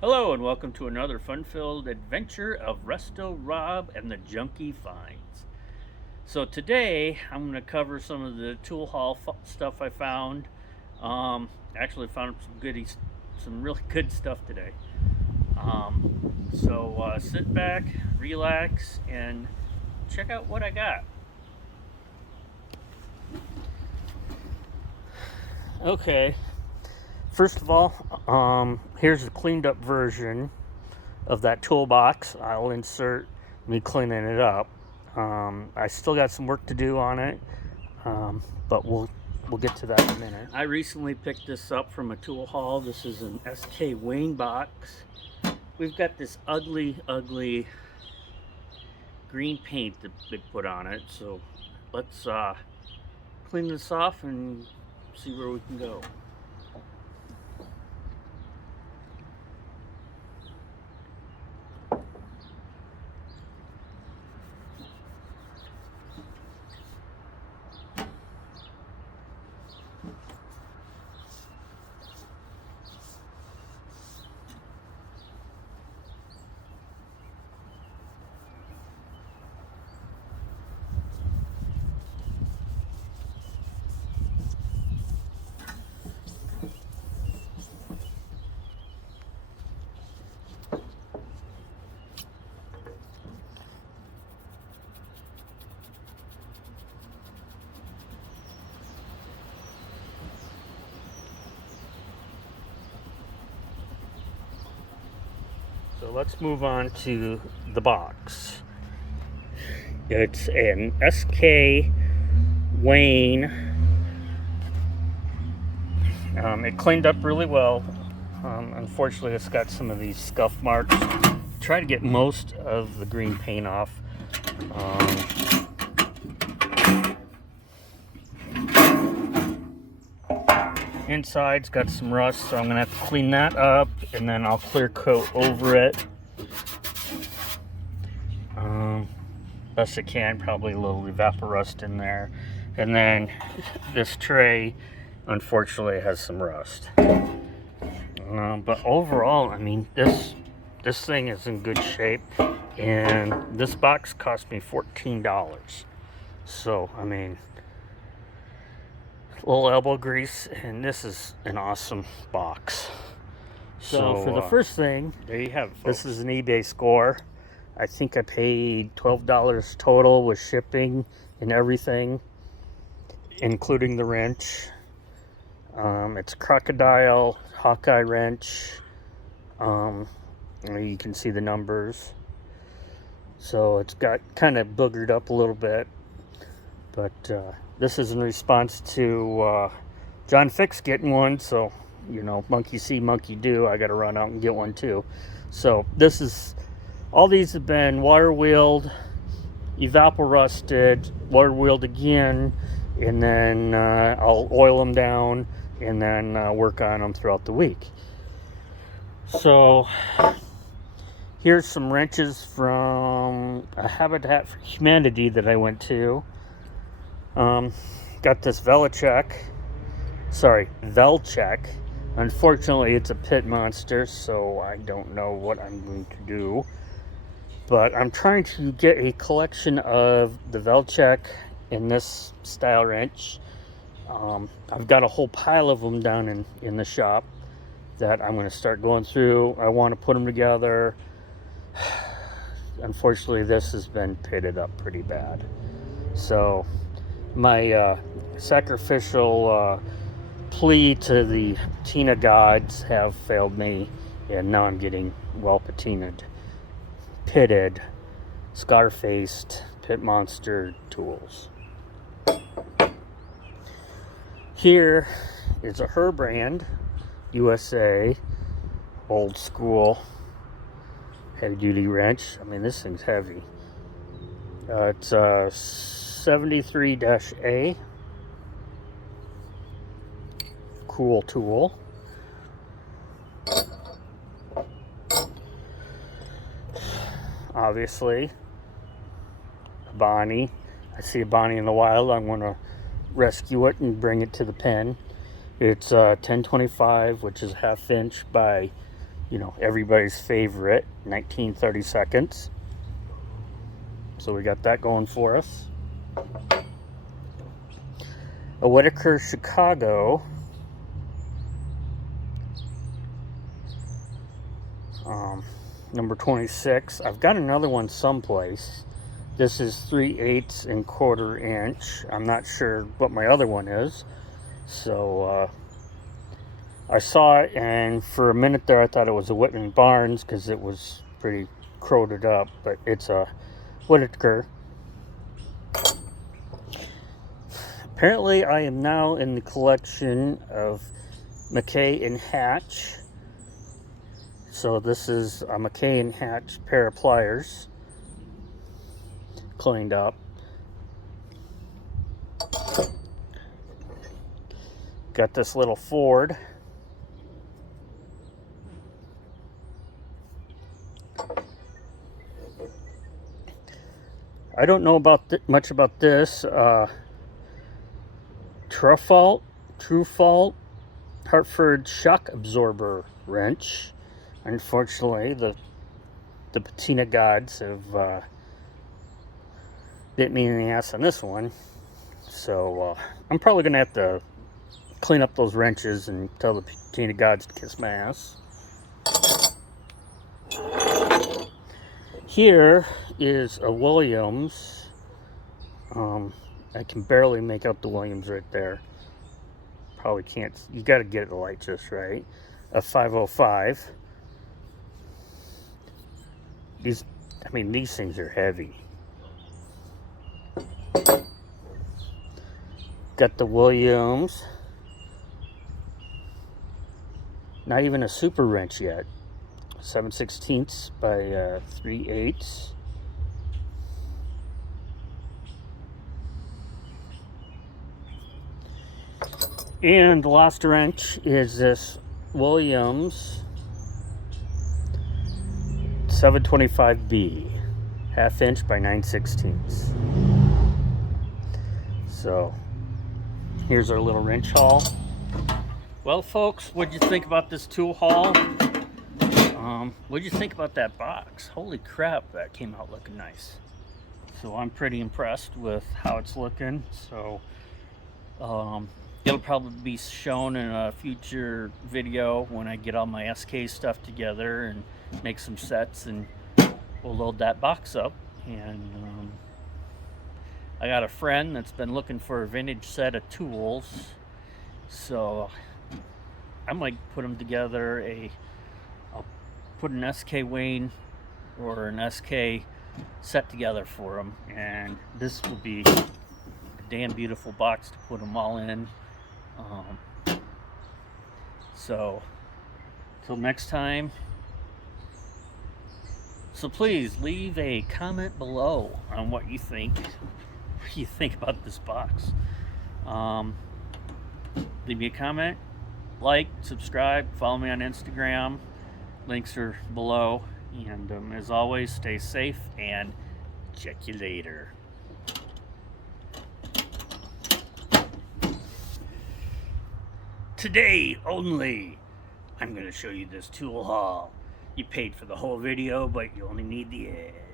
Hello and welcome to another fun-filled adventure of Resto-Rob and the Junkie Finds. So today I'm going to cover some of the tool haul stuff I found. Actually found some really good stuff today. So sit back, relax, and check out what I got. Okay, first of all, here's the cleaned up version of that toolbox. I'll insert me cleaning it up. I still got some work to do on it, but we'll get to that in a minute. I recently picked this up from a tool haul. This is an SK Wayne box. We've got this ugly green paint that they put on it, so let's clean this off and see where we can go. So let's move on to the box. It's an SK Wayne. It cleaned up really well. Unfortunately, it's got some of these scuff marks. Try to get most of the green paint off. Inside's got some rust, so I'm gonna have to clean that up, and then I'll clear coat over it. Best I can, probably a little evaporust in there. And then this tray, unfortunately, has some rust. But overall, I mean, this thing is in good shape, and this box cost me $14. So, I mean, a little elbow grease, and this is an awesome box. So for the first thing, there you have it, folks. This is an eBay score. I think I paid $12 total with shipping and everything, including the wrench. It's Crocodile Hawkeye wrench. You can see the numbers. So it's got kind of boogered up a little bit, but this is in response to John Fix getting one, so, you know, monkey see, monkey do. I got to run out and get one too. So this is, all these have been water wheeled, evaporusted, water wheeled again, and then I'll oil them down and then work on them throughout the week. So here's some wrenches from a Habitat for Humanity that I went to. Got this Velcheck. Unfortunately, it's a pit monster, so I don't know what I'm going to do. But I'm trying to get a collection of the Velcheck in this style wrench. I've got a whole pile of them down in the shop that I'm going to start going through. I want to put them together. Unfortunately, this has been pitted up pretty bad. So my sacrificial plea to the patina gods have failed me, and now I'm getting well patinaed, pitted, scar-faced pit monster tools. Here is a Herbrand USA old school heavy duty wrench. I mean, this thing's heavy. It's a 73-A. Cool tool. Obviously, Bonney. I see a Bonney in the wild. I'm going to rescue it and bring it to the pen. It's 1025, which is 1/2 inch by you know, everybody's favorite 19/32. So we got that going for us. A Whitaker Chicago. Number 26. I've got another one someplace. This is 3/8 and 1/4 inch. I'm not sure what my other one is. So I saw it, and for a minute there I thought it was a Whitman Barnes because it was pretty crowded up, but it's a Whitaker. Apparently I am now in the collection of McKay and Hatch. So this is a McKay and Hatch pair of pliers, cleaned up. Got this little Ford. I don't know about much about this. True-Fault Hartford shock absorber wrench. Unfortunately, the patina gods have bit me in the ass on this one. So I'm probably gonna have to clean up those wrenches and tell the patina gods to kiss my ass. Here is a Williams. I can barely make out the Williams right there. Probably can't. You got to get the light just right. A 505. These things are heavy. Got the Williams. Not even a super wrench yet. 7/16 by 3/8. And the last wrench is this Williams 725B, 1/2 inch by 9/16. So here's our little wrench haul. Well, folks, what'd you think about this tool haul? What'd you think about that box? Holy crap, that came out looking nice. So I'm pretty impressed with how it's looking. So it'll probably be shown in a future video when I get all my SK stuff together and make some sets, and we'll load that box up. And I got a friend that's been looking for a vintage set of tools, so I might put them together. I'll put an SK Wayne or an SK set together for him, and this will be a damn beautiful box to put them all in. So till next time, so please leave a comment below on what you think about this box. Leave me a comment, like, subscribe, follow me on Instagram. Links are below. And as always, stay safe and check you later. Today only, I'm going to show you this tool haul. You paid for the whole video, but you only need the end.